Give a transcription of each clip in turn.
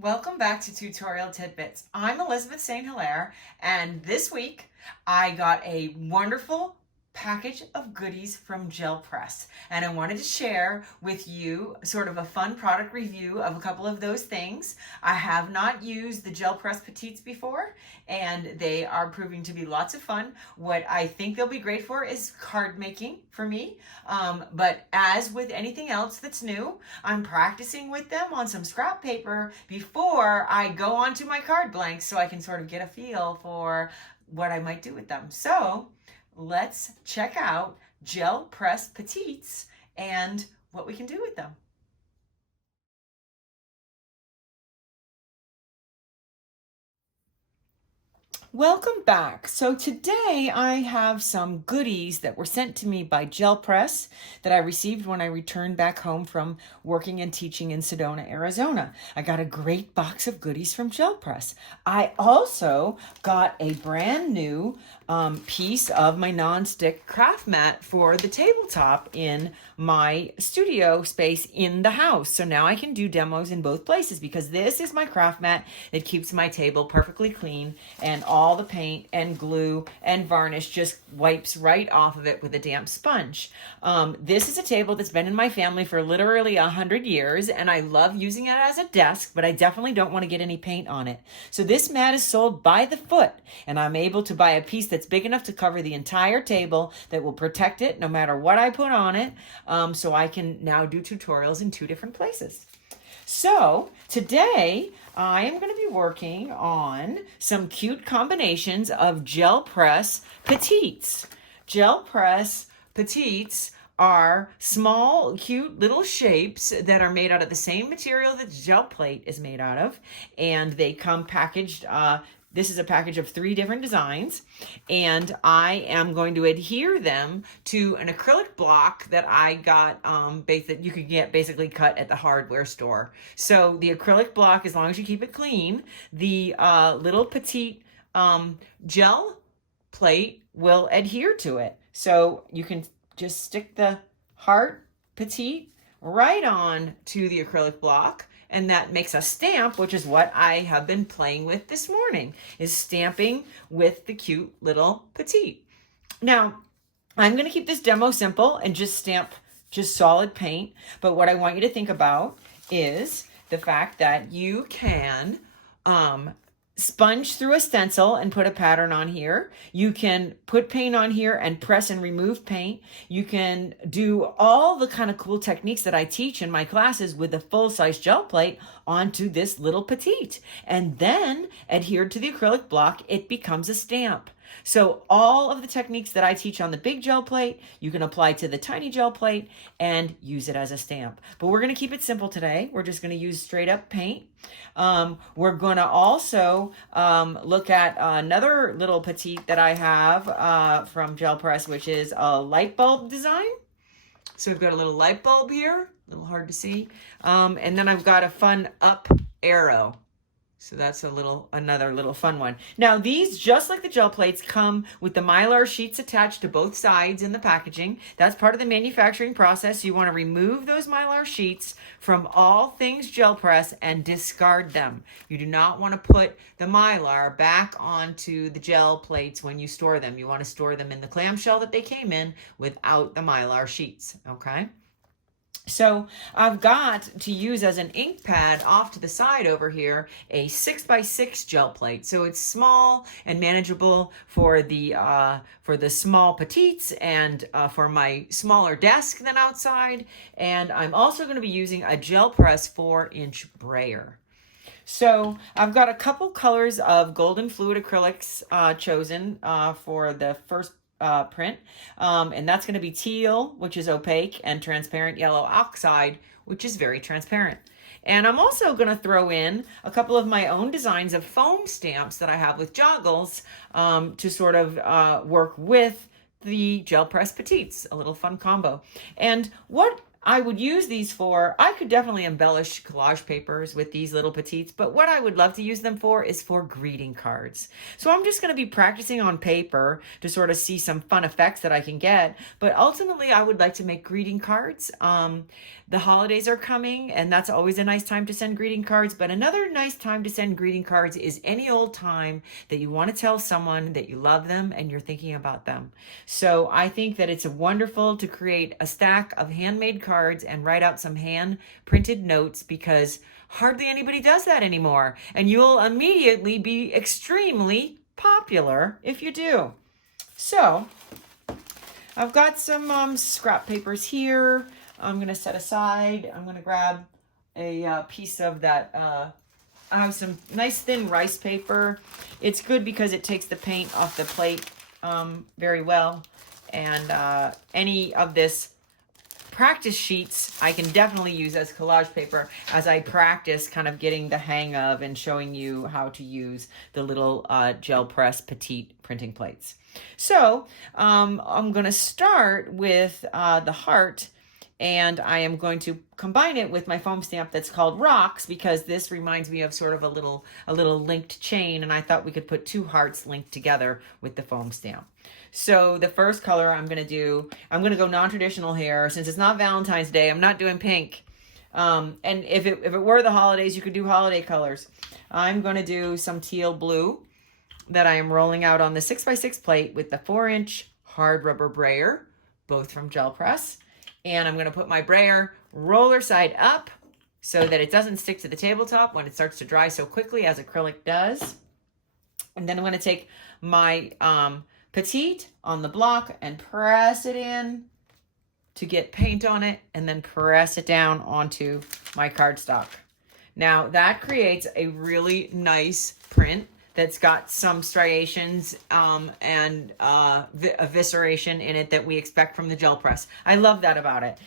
Welcome back to Tutorial Tidbits. I'm Elizabeth St. Hilaire, and this week I got a wonderful package of goodies from Gel Press, and I wanted to share with you sort of a fun product review of a couple of those things. I have not used the Gel Press Petites before, and they are proving to be lots of fun. What I think they'll be great for is card making for me, but as with anything else that's new, I'm practicing with them on some scrap paper before I go onto my card blanks so I can sort of get a feel for what I might do with them. So let's check out Gel Press Petites and what we can do with them. Welcome back. So today I have some goodies that were sent to me by Gel Press that I received when I returned back home from working and teaching in Sedona, Arizona. I got a great box of goodies from Gel Press. I also got a brand new piece of my non-stick craft mat for the tabletop in my studio space in the house. So now I can do demos in both places because this is my craft mat that keeps my table perfectly clean, and all the paint and glue and varnish just wipes right off of it with a damp sponge. This is a table that's been in my family for literally 100 years, and I love using it as a desk, but I definitely don't want to get any paint on it. So this mat is sold by the foot, and I'm able to buy a piece that's big enough to cover the entire table that will protect it no matter what I put on it, so I can now do tutorials in 2 different places. So today I am going to be working on some cute combinations of Gel Press Petites. Gel Press Petites are small, cute little shapes that are made out of the same material that gel plate is made out of, and they come packaged. This is a package of 3 different designs, and I am going to adhere them to an acrylic block that I got that you could get basically cut at the hardware store. So the acrylic block, as long as you keep it clean, the little petite gel plate will adhere to it. So you can just stick the heart petite right on to the acrylic block, and that makes a stamp, which is what I have been playing with this morning, is stamping with the cute little petite. Now, I'm going to keep this demo simple and just stamp just solid paint, but what I want you to think about is the fact that you can sponge through a stencil and put a pattern on here. You can put paint on here and press and remove paint. You can do all the kind of cool techniques that I teach in my classes with a full-size gel plate onto this little petite. And then adhered to the acrylic block, it becomes a stamp. So all of the techniques that I teach on the big gel plate, you can apply to the tiny gel plate and use it as a stamp. But we're going to keep it simple today. We're just going to use straight up paint. We're going to also look at another little petite that I have from Gel Press, which is a light bulb design. So we've got a little light bulb here, a little hard to see. And then I've got a fun up arrow. So that's another little fun one. Now these, just like the gel plates, come with the Mylar sheets attached to both sides in the packaging. That's part of the manufacturing process. You want to remove those Mylar sheets from all things Gel Press and discard them. You do not want to put the Mylar back onto the gel plates when you store them. You want to store them in the clamshell that they came in without the Mylar sheets, okay? So I've got to use as an ink pad off to the side over here a 6x6 gel plate. So it's small and manageable for the small petites and for my smaller desk than outside. And I'm also going to be using a Gel Press 4-inch brayer. So I've got a couple colors of golden fluid acrylics chosen for the first print, and that's going to be teal, which is opaque, and transparent yellow oxide, which is very transparent. And I'm also going to throw in a couple of my own designs of foam stamps that I have with joggles to sort of work with the Gel Press Petites, a little fun combo. And what I would use these for, I could definitely embellish collage papers with these little petites, but what I would love to use them for is for greeting cards. So I'm just going to be practicing on paper to sort of see some fun effects that I can get, but ultimately I would like to make greeting cards. The holidays are coming, and that's always a nice time to send greeting cards, but another nice time to send greeting cards is any old time that you want to tell someone that you love them and you're thinking about them. So I think that it's wonderful to create a stack of handmade cards and write out some hand printed notes, because hardly anybody does that anymore. And you'll immediately be extremely popular if you do. So I've got some scrap papers here. I'm going to set aside. I'm going to grab a piece of that. I have some nice thin rice paper. It's good because it takes the paint off the plate very well. And any of this practice sheets I can definitely use as collage paper as I practice kind of getting the hang of and showing you how to use the little gel press petite printing plates. So I'm going to start with the heart, and I am going to combine it with my foam stamp that's called Rocks, because this reminds me of sort of a little linked chain, and I thought we could put two hearts linked together with the foam stamp. So the first color I'm going to go non-traditional here. Since it's not Valentine's Day, I'm not doing pink. And if it were the holidays, you could do holiday colors. I'm going to do some teal blue that I am rolling out on the 6x6 plate with the 4-inch hard rubber brayer, both from Gel Press. And I'm going to put my brayer roller side up so that it doesn't stick to the tabletop when it starts to dry so quickly as acrylic does. And then I'm going to take my petite on the block and press it in to get paint on it, and then press it down onto my cardstock. Now that creates a really nice print that's got some striations and evisceration in it that we expect from the gel press. I love that about it.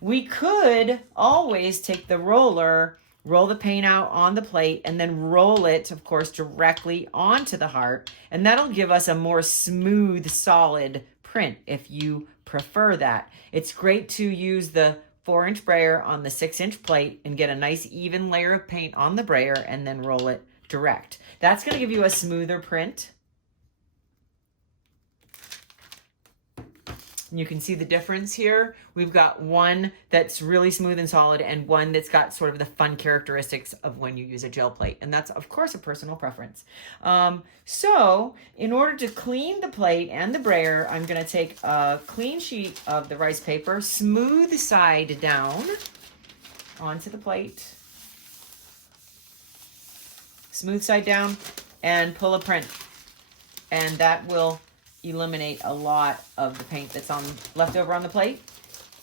We could always take the roller, roll the paint out on the plate, and then roll it, of course, directly onto the heart. And that'll give us a more smooth, solid print if you prefer that. It's great to use the 4-inch brayer on the 6-inch plate and get a nice even layer of paint on the brayer and then roll it direct. That's going to give you a smoother print. You can see the difference here. We've got one that's really smooth and solid and one that's got sort of the fun characteristics of when you use a gel plate. And that's, of course, a personal preference. So in order to clean the plate and the brayer, I'm going to take a clean sheet of the rice paper, smooth side down onto the plate. Smooth side down, and pull a print. And that will eliminate a lot of the paint that's left over on the plate.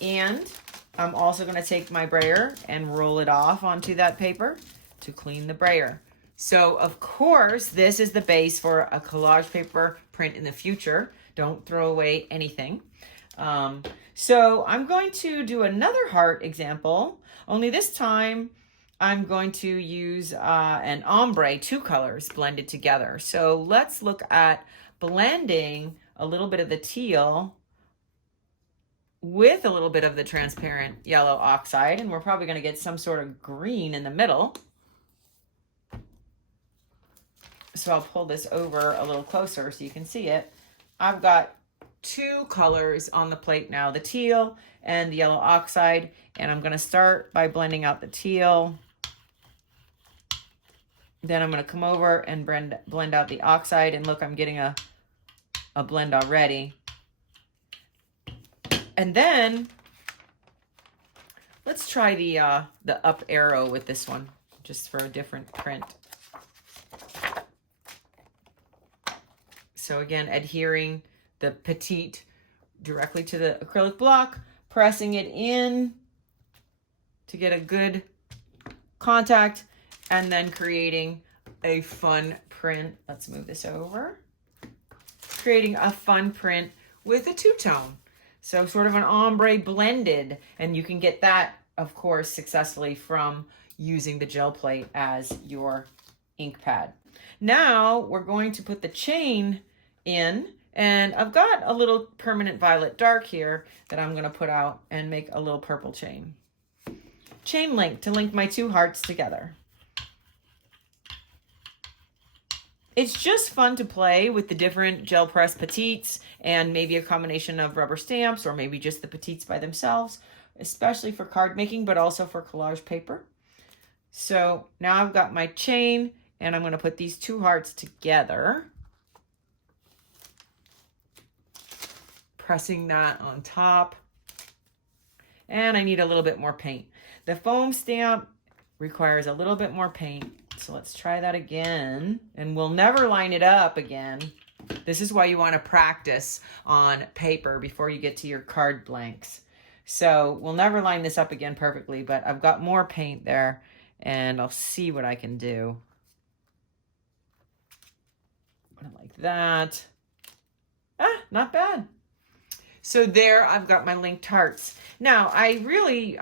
And I'm also going to take my brayer and roll it off onto that paper to clean the brayer. So of course, this is the base for a collage paper print in the future. Don't throw away anything. So I'm going to do another heart example, only this time I'm going to use an ombre, 2 colors blended together. So let's look at blending a little bit of the teal with a little bit of the transparent yellow oxide, and we're probably going to get some sort of green in the middle. So I'll pull this over a little closer so you can see it. I've got 2 colors on the plate now, the teal and the yellow oxide, and I'm going to start by blending out the teal. Then I'm going to come over and blend out the oxide, and look, I'm getting a blend already. And then let's try the up arrow with this one, just for a different print. So again, adhering the petite directly to the acrylic block, pressing it in to get a good contact, and then creating a fun print. Let's move this over. Creating a fun print with a 2-tone. So sort of an ombre blended, and you can get that, of course, successfully from using the gel plate as your ink pad. Now we're going to put the chain in, And I've got a little permanent violet dark here that I'm going to put out and make a little purple chain. Chain link to link my two hearts together. It's just fun to play with the different gel press Petites and maybe a combination of rubber stamps or maybe just the Petites by themselves, especially for card making, but also for collage paper. So now I've got my chain and I'm going to put these two hearts together. Pressing that on top. And I need a little bit more paint. The foam stamp requires a little bit more paint. So let's try that again. And we'll never line it up again. This is why you want to practice on paper before you get to your card blanks. So we'll never line this up again perfectly, but I've got more paint there and I'll see what I can do. Like that. Not bad. So there I've got my linked hearts. Now I really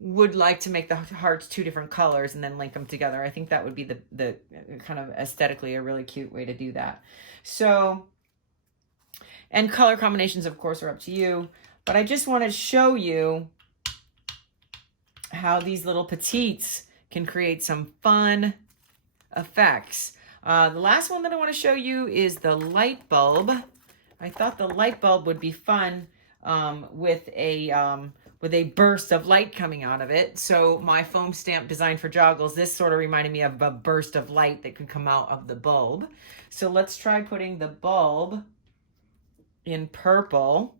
would like to make the hearts two different colors and then link them together. I think that would be the kind of aesthetically a really cute way to do that. So, and color combinations of course are up to you, but I just want to show you how these little Petites can create some fun effects. The last one that I want to show you is the light bulb. I thought the light bulb would be fun with a burst of light coming out of it. So my foam stamp designed for joggles, this sort of reminded me of a burst of light that could come out of the bulb. So let's try putting the bulb in purple.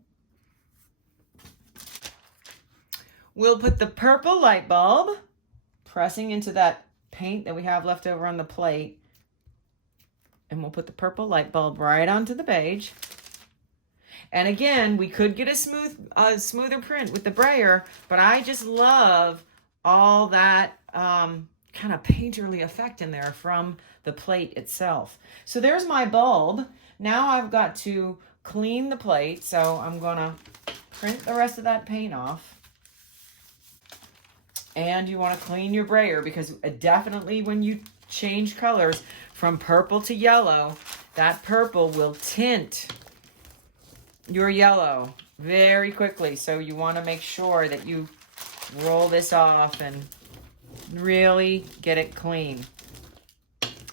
We'll put the purple light bulb pressing into that paint that we have left over on the plate. And we'll put the purple light bulb right onto the page. And again, we could get a smoother print with the brayer, but I just love all that kind of painterly effect in there from the plate itself. So there's my bulb. Now I've got to clean the plate, so I'm gonna print the rest of that paint off. And you want to clean your brayer because definitely when you change colors from purple to yellow, that purple will tint your yellow very quickly. So you want to make sure that you roll this off and really get it clean.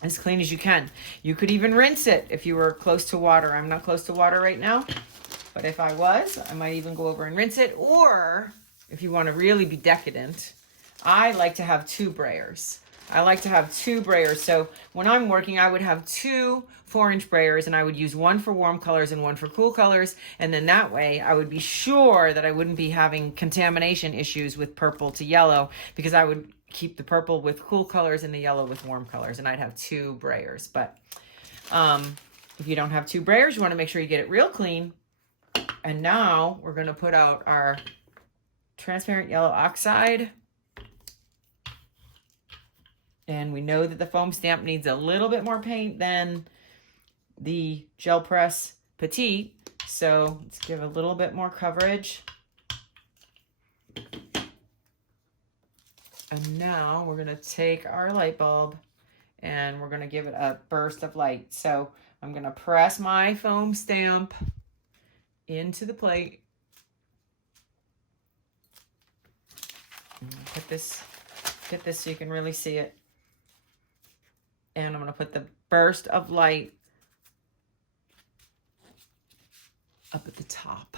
As clean as you can. You could even rinse it if you were close to water. I'm not close to water right now, but if I was, I might even go over and rinse it. Or if you want to really be decadent, I like to have two brayers. So when I'm working, I would have two 4-inch brayers and I would use one for warm colors and one for cool colors. And then that way I would be sure that I wouldn't be having contamination issues with purple to yellow because I would keep the purple with cool colors and the yellow with warm colors. And I'd have two brayers. But if you don't have two brayers, you want to make sure you get it real clean. And now we're going to put out our transparent yellow oxide. And we know that the foam stamp needs a little bit more paint than the gel press Petite. So let's give a little bit more coverage. And now we're going to take our light bulb and we're going to give it a burst of light. So I'm going to press my foam stamp into the plate. Put this, get this so you can really see it. And I'm going to put the burst of light up at the top.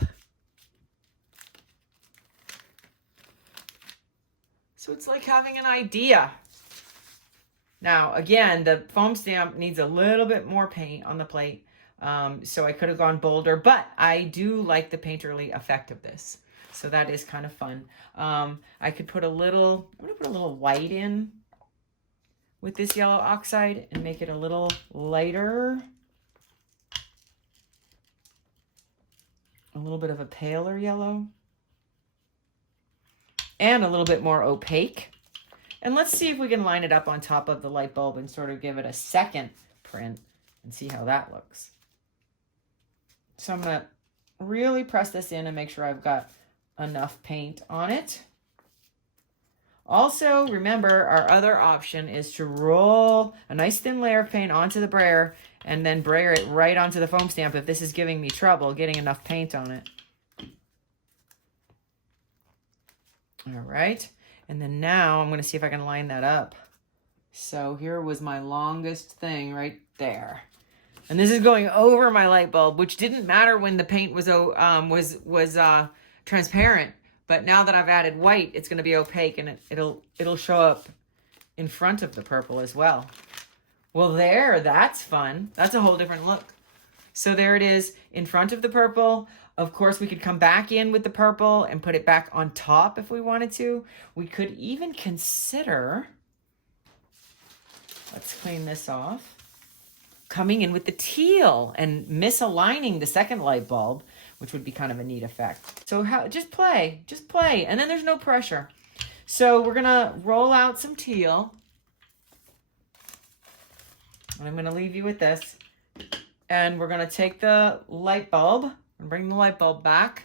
So it's like having an idea. Now, again, the foam stamp needs a little bit more paint on the plate. So I could have gone bolder, but I do like the painterly effect of this. So that is kind of fun. I could put a little, I'm going to put a little white in with this yellow oxide and make it a little lighter. A little bit of a paler yellow. And a little bit more opaque. And let's see if we can line it up on top of the light bulb and sort of give it a second print and see how that looks. So I'm going to really press this in and make sure I've got enough paint on it. Also, remember, our other option is to roll a nice thin layer of paint onto the brayer and then brayer it right onto the foam stamp if this is giving me trouble getting enough paint on it. All right. And then now I'm going to see if I can line that up. So here was my longest thing right there. And this is going over my light bulb, which didn't matter when the paint was transparent. But now that I've added white, it's going to be opaque, and it'll show up in front of the purple as well. Well, that's fun. That's a whole different look. So there it is in front of the purple. Of course, we could come back in with the purple and put it back on top if we wanted to. We could even consider, let's clean this off, coming in with the teal and misaligning the second light bulb, which would be kind of a neat effect. So just play, and then there's no pressure. So we're gonna roll out some teal, and I'm gonna leave you with this. And we're gonna take the light bulb and bring the light bulb back.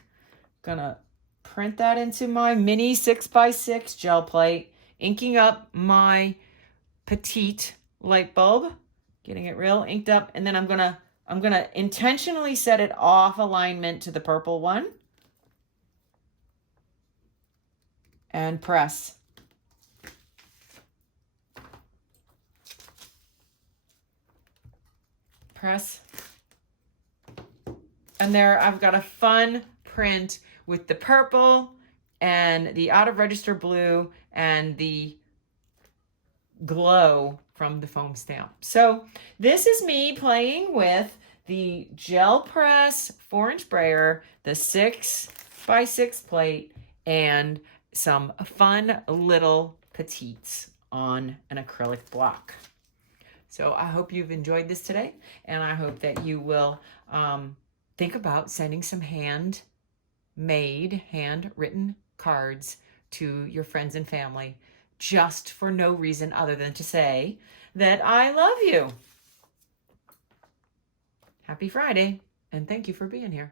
Gonna print that into my mini 6x6 gel plate, inking up my Petite light bulb, getting it real inked up, and then I'm gonna intentionally set it off alignment to the purple one and press. Press. And there I've got a fun print with the purple and the out of register blue and the glow from the foam stamp. So this is me playing with the gel press 4-inch brayer, the 6x6 plate, and some fun little petites on an acrylic block. So I hope you've enjoyed this today, and I hope that you will think about sending some handmade, handwritten cards to your friends and family, just for no reason other than to say that I love you. Happy Friday, and thank you for being here.